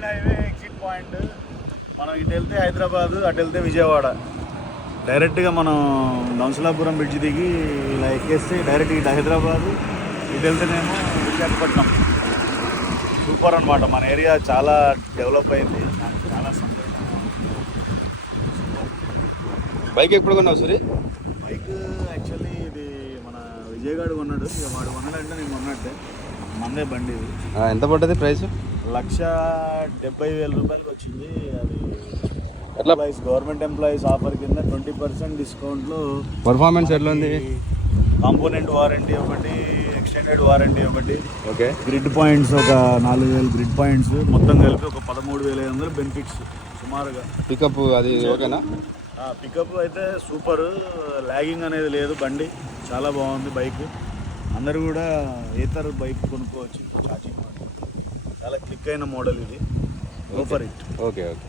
Green highway exit point. మనం ఇటు వెళ్తే హైదరాబాద్, అటు వెళ్తే విజయవాడ. డైరెక్ట్గా మనం నంసలాపురం బ్రిడ్జ్ దిగి ఇలా ఎక్కేస్తే డైరెక్ట్ ఇటు హైదరాబాద్, ఇటు వెళ్తేనేమో విశాఖపట్నం. సూపర్ అనమాట. మన ఏరియా చాలా డెవలప్ అయింది. నాకు చాలా సంతోషం. బైక్ ఎప్పుడు కొన్నావు సరే? బైక్ యాక్చువల్లీ ఇది మన విజయగాడు కొన్నాడు. ఇక వాడు కొన్నాడంటే నేను కొన్నట్టే. మందే బండి ఇది. ఎంత పడ్డది ప్రైస్? 1,70,000 వచ్చింది. అది ఎట్లా గవర్నమెంట్ ఎంప్లాయీస్ ఆఫర్ కింద 20% డిస్కౌంట్లో. పర్ఫార్మెన్స్ ఎట్లా ఉంది? కాంపోనెంట్ వారంటీ ఒకటి, ఎక్స్టెండెడ్ వారంటీ ఒకటి. ఓకే. గ్రిడ్ పాయింట్స్ ఒక 4,000 గ్రిడ్ పాయింట్స్, మొత్తం కలిపి ఒక 13,500 బెనిఫిట్స్ సుమారుగా. పికప్ అది ఓకేనా? పికప్ అయితే సూపర్. ల్యాగింగ్ అనేది లేదు. బండి చాలా బాగుంది. బైక్ అందరూ కూడా ఏతర్ బైక్ కొనుక్కోవచ్చు. ఛార్జింగ్ చాలా క్లిక్ అయిన మోడల్ ఇది. Go for it. Okay okay.